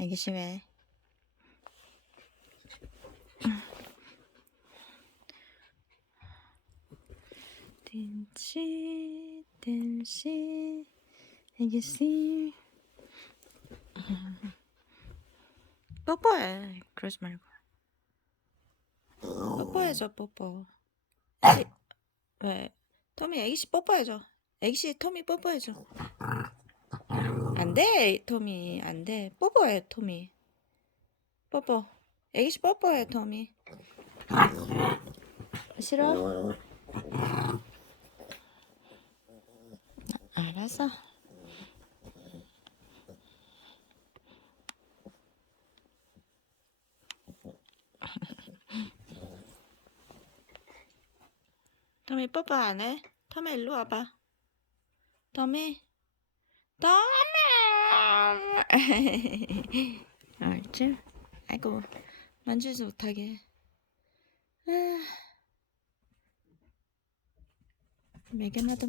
애기씨 왜? 댄시 댄시. 애기씨 뽀뽀해. 그러지 말고. 뽀뽀해줘 뽀뽀. 애기, 왜? 토미 애기씨 뽀뽀해줘. 애기씨 토미 뽀뽀해줘 안 돼 토미 안 돼. 뽀뽀해 토미 뽀뽀. 애기씨 뽀뽀해 토미 싫어? 알았어. 토미 뽀뽀 안 해? 토미 일로 와봐. 토미 토미 알지? 아이고 만지지 못하게 아, 매개나도